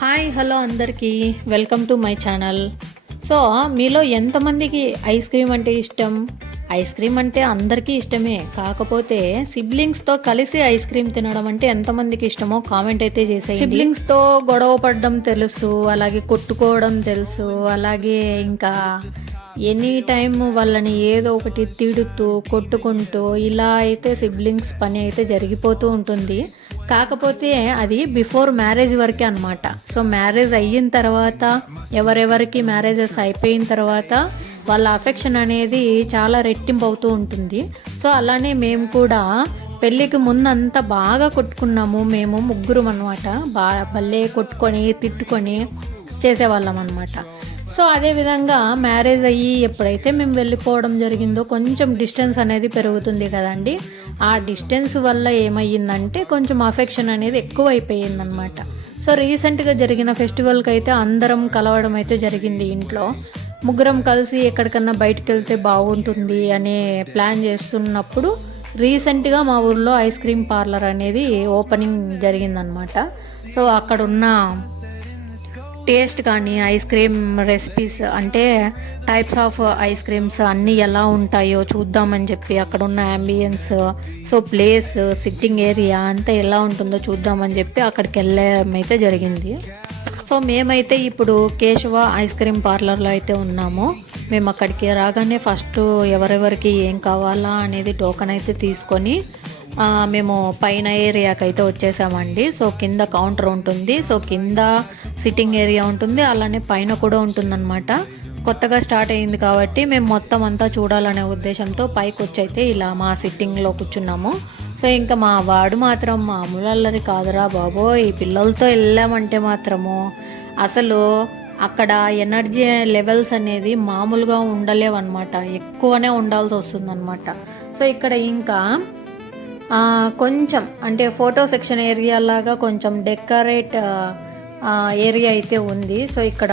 Hi hello అందరికీ welcome to my channel. So మీలో ఎంతమందికి ఐస్ క్రీమ్ అంటే ఇష్టం? ఐస్ క్రీమ్ అంటే అందరికీ ఇష్టమే, కాకపోతే సిబ్లింగ్స్తో కలిసి ఐస్ క్రీమ్ తినడం అంటే ఎంతమందికి ఇష్టమో కామెంట్ అయితే చేసేయండి. సిబ్లింగ్స్తో గొడవ పడడం తెలుసు, అలాగే కొట్టుకోవడం తెలుసు, అలాగే ఇంకా ఎనీ టైం వాళ్ళని ఏదో ఒకటి తిడుతూ కొట్టుకుంటూ ఇలా అయితే సిబ్లింగ్స్ పని అయితే జరిగిపోతూ ఉంటుంది. కాకపోతే అది బిఫోర్ మ్యారేజ్ వరకే అనమాట. సో మ్యారేజ్ అయిన తర్వాత ఎవరెవరికి మ్యారేజెస్ అయిపోయిన తర్వాత వాళ్ళ అఫెక్షన్ అనేది చాలా రెట్టింపు అవుతూ ఉంటుంది. సో అలానే మేము కూడా పెళ్ళికి ముందంతా బాగా కొట్టుకున్నాము. మేము ముగ్గురం అనమాట, భలే కొట్టుకొని తిట్టుకొని చేసేవాళ్ళం అనమాట. సో అదేవిధంగా మ్యారేజ్ అయ్యి ఎప్పుడైతే మేము వెళ్ళిపోవడం జరిగిందో కొంచెం డిస్టెన్స్ అనేది పెరుగుతుంది కదండి. ఆ డిస్టెన్స్ వల్ల ఏమయ్యిందంటే కొంచెం అఫెక్షన్ అనేది ఎక్కువ అయిపోయిందనమాట. సో రీసెంట్గా జరిగిన ఫెస్టివల్కి అయితే అందరం కలవడం అయితే జరిగింది. ఇంట్లో ముగ్గురం కలిసి ఎక్కడికన్నా బయటకు వెళ్తే బాగుంటుంది అనే ప్లాన్ చేస్తున్నప్పుడు రీసెంట్గా మా ఊర్లో ఐస్ క్రీమ్ పార్లర్ అనేది ఓపెనింగ్ జరిగిందనమాట. సో అక్కడున్న టేస్ట్ కానీ ఐస్ క్రీమ్ రెసిపీస్ అంటే టైప్స్ ఆఫ్ ఐస్ క్రీమ్స్ అన్నీ ఎలా ఉంటాయో చూద్దామని చెప్పి అక్కడ ఉన్న ambience, so place, sitting area అంతా ఎలా ఉంటుందో చూద్దామని చెప్పి అక్కడికి వెళ్ళడం అయితే జరిగింది. సో మేమైతే ఇప్పుడు కేశవ ఐస్ క్రీమ్ పార్లర్లో అయితే ఉన్నాము. మేము అక్కడికి రాగానే ఫస్ట్ ఎవరెవరికి ఏం కావాలా అనేది టోకెన్ అయితే తీసుకొని మేము పైన ఏరియాకి అయితే వచ్చేసామండి. సో కింద కౌంటర్ ఉంటుంది, సో కింద సిట్టింగ్ ఏరియా ఉంటుంది, అలానే పైన కూడా ఉంటుందన్నమాట. కొత్తగా స్టార్ట్ అయ్యింది కాబట్టి మేము మొత్తం అంతా చూడాలనే ఉద్దేశంతో పైకి వచ్చి అయితే ఇలా మా సిట్టింగ్లో కూర్చున్నాము. సో ఇంకా మా వాడు మాత్రం మామూలు అల్లరి కాదురా బాబో, ఈ పిల్లలతో వెళ్ళామంటే మాత్రము అసలు అక్కడ ఎనర్జీ లెవెల్స్ అనేది మామూలుగా ఉండలేవన్నమాట, ఎక్కువనే ఉండాల్సి వస్తుందన్నమాట. సో ఇక్కడ ఇంకా కొంచెం అంటే ఫోటో సెక్షన్ ఏరియా లాగా కొంచెం డెకరేట్ ఏరియా అయితే ఉంది. సో ఇక్కడ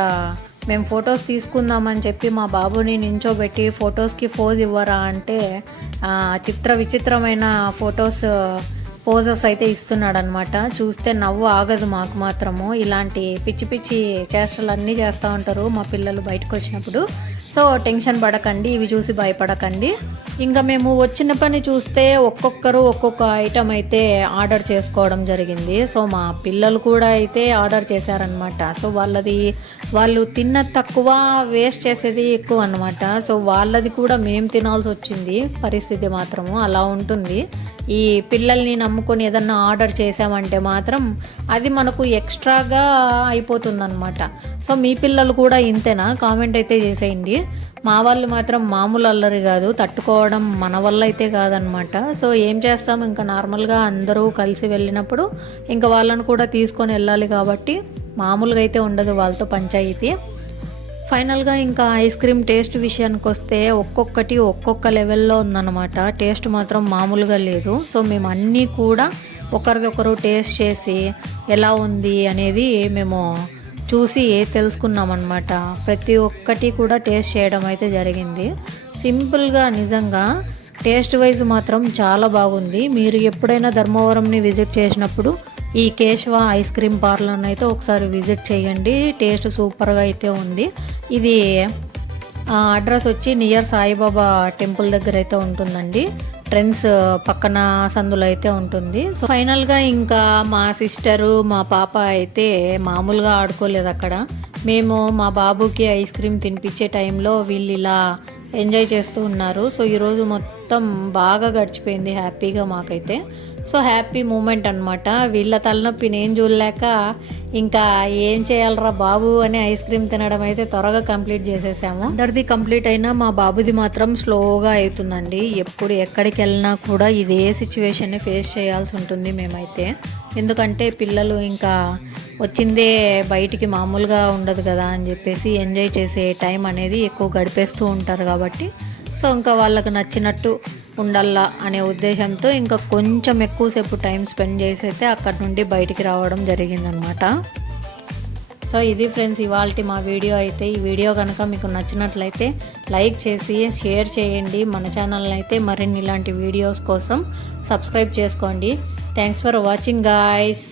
మేము ఫొటోస్ తీసుకుందామని చెప్పి మా బాబుని నించోబెట్టి ఫొటోస్కి పోజ్ ఇవ్వరా అంటే విచిత్రమైన ఫొటోస్ పోజెస్ అయితే ఇస్తున్నాడు అనమాట. చూస్తే నవ్వు ఆగదు మాకు మాత్రము. ఇలాంటి పిచ్చి పిచ్చి చేష్టలు అన్నీ చేస్తూ ఉంటారు మా పిల్లలు బయటకు వచ్చినప్పుడు. సో టెన్షన్ పడకండి, ఇవి చూసి భయపడకండి. ఇంకా మేము వచ్చిన పని చూస్తే ఒక్కొక్కరు ఒక్కొక్క ఐటమ్ అయితే ఆర్డర్ చేసుకోవడం జరిగింది. సో మా పిల్లలు కూడా అయితే ఆర్డర్ చేశారనమాట. సో వాళ్ళు తిన్న తక్కువ, వేస్ట్ చేసేది ఎక్కువ అనమాట. సో వాళ్ళది కూడా మేము తినాల్సి వచ్చింది పరిస్థితి మాత్రము అలా ఉంటుంది. ఈ పిల్లల్ని నమ్ముకొని ఏదన్నా ఆర్డర్ చేసామంటే మాత్రం అది మనకు ఎక్స్ట్రాగా అయిపోతుందన్నమాట. సో మీ పిల్లలు కూడా ఇంతేనా? కామెంట్ అయితే చేసేయండి. మా వాళ్ళు మాత్రం మామూలు అల్లరి కాదు, తట్టుకోవడం మన వల్ల అయితే కాదనమాట. సో ఏం చేస్తాం, ఇంకా నార్మల్గా అందరూ కలిసి వెళ్ళినప్పుడు ఇంకా వాళ్ళను కూడా తీసుకొని వెళ్ళాలి కాబట్టి మామూలుగా అయితే ఉండదు వాళ్ళతో పంచాయితీ. ఫైనల్గా ఇంకా ఐస్ క్రీమ్ టేస్ట్ విషయానికి వస్తే ఒక్కొక్కటి ఒక్కొక్క లెవెల్లో ఉందన్నమాట. టేస్ట్ మాత్రం మామూలుగా లేదు. సో మేము అన్నీ కూడా ఒకరిదొకరు టేస్ట్ చేసి ఎలా ఉంది అనేది మేము చూసి తెలుసుకున్నామన్నమాట. ప్రతి ఒక్కటి కూడా టేస్ట్ చేయడం అయితే జరిగింది. సింపుల్గా నిజంగా టేస్ట్ వైజ్ మాత్రం చాలా బాగుంది. మీరు ఎప్పుడైనా ధర్మవరంని విజిట్ చేసినప్పుడు ఈ కేశవ ఐస్ క్రీమ్ పార్లర్ని అయితే ఒకసారి విజిట్ చేయండి. టేస్ట్ సూపర్గా అయితే ఉంది. ఇది అడ్రస్ వచ్చి నియర్ సాయిబాబా టెంపుల్ దగ్గర అయితే ఉంటుందండి. ట్రెండ్స్ పక్కన సందులో అయితే ఉంటుంది. సో ఫైనల్గా ఇంకా మా సిస్టరు మా పాప అయితే మామూలుగా ఆడుకోలేదు అక్కడ. మేము మా బాబుకి ఐస్ క్రీమ్ తినిపించే టైంలో వీళ్ళు ఇలా ఎంజాయ్ చేస్తూ ఉన్నారు. సో ఈరోజు మొత్తం బాగా గడిచిపోయింది హ్యాపీగా మాకైతే. సో హ్యాపీ మూమెంట్ అనమాట. వీళ్ళ తలనొప్పి నేను చూడలేక ఇంకా ఏం చేయాలరా బాబు అని ఐస్ క్రీమ్ తినడం అయితే త్వరగా కంప్లీట్ చేసేసాము. అందరిది కంప్లీట్ అయినా మా బాబుది మాత్రం స్లోగా అవుతుందండి. ఎప్పుడు ఎక్కడికి వెళ్ళినా కూడా ఇదే సిచ్యువేషన్ని ఫేస్ చేయాల్సి ఉంటుంది మేమైతే. ఎందుకంటే పిల్లలు ఇంకా వచ్చిందే బయటికి మామూలుగా ఉండదు కదా అని చెప్పేసి ఎంజాయ్ చేసే టైం అనేది ఎక్కువ గడిపేస్తూ ఉంటారు కాబట్టి సో ఇంకా వాళ్ళకు నచ్చినట్టు ఉండాలా అనే ఉద్దేశంతో ఇంకా కొంచెం ఎక్కువసేపు టైం స్పెండ్ చేసి అయితే అక్కడి నుండి బయటికి రావడం జరిగిందనమాట. సో ఇది ఫ్రెండ్స్ ఇవాల్టి మా వీడియో అయితే. ఈ వీడియో కనుక మీకు నచ్చినట్లయితే లైక్ చేసి షేర్ చేయండి. మన ఛానల్ని అయితే మరిన్ని ఇలాంటి వీడియోస్ కోసం సబ్స్క్రైబ్ చేసుకోండి. Thanks for watching guys.